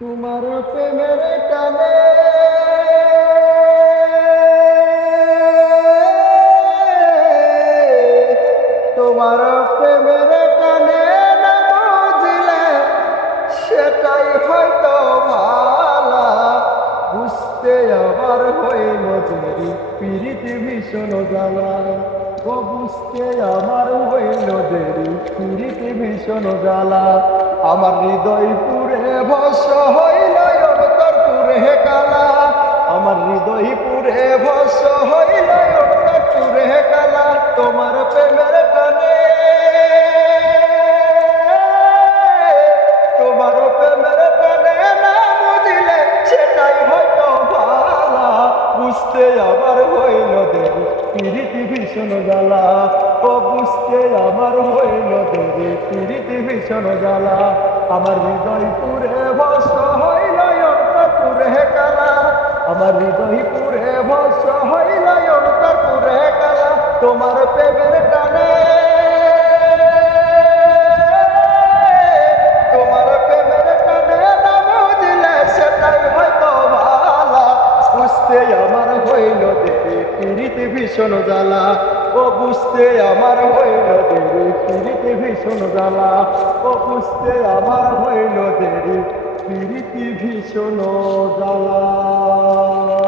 তোমার প্রেমের টানে তোমার প্রেমের টানে না বুঝলে সেটাই হয়তো ভালা বুঝতে আবার হইল দেরি পিরিতি ভীষণ জ্বালা ও বুঝতে আমার হইল দেরি পিরিতি ভীষণ জ্বালা আমার হৃদয় পুরে ভস্য হইল অন্তর পুরে কালা আমার হৃদয় পুরে ভস্য হইল অন্তর পুরে কালা তোমার প্রেমের টানে তোমার প্রেমের টানে না বুঝিলে সেটাই হয়তো ভালা বুঝতে আমার হইল দেরি পিরিতি ভীষণ জ্বালা ও বুঝতে আমার হইল দেরি পিরিতি ভীষণ জ্বালা আমার হৃদয় পুরে ভস্য হইল অন্তর পুরে কালা আমার হৃদয় পুরে ভস্য হইল অন্তর পুরে কালা তোমার প্রেমের টানে তোমার প্রেমের টানে না বুঝলে সেটাই হয়তো ভালা বুঝতে আমার হইল দেরি পিরিতি ভীষণ জ্বালা ও বুঝতে আমার হইল দেরি পিরিতি ভীষণ জ্বালা ও বুঝতে আমার হইল দেরি পিরিতি ভীষণ জ্বালা।